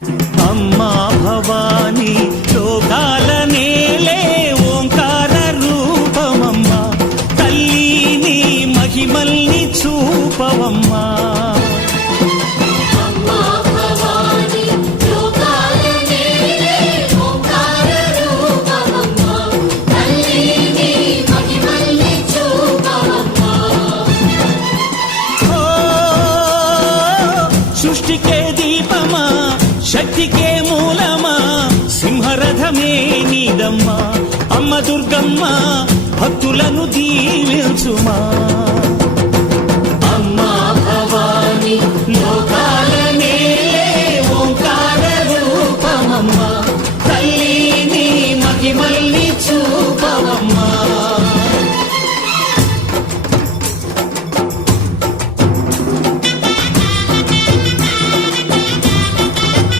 అమ్మా భవానీ లోకాల నేలే ఓంకార రూపమమ్మా, తల్లి నీ మహిమల్ని చూపవమ్మా. సృష్టికే దీపమా, శక్తికే మూలమా, సింహరథమే నీదమ్మా. అమ్మ దుర్గమ్మ భక్తులను దీవించుమా.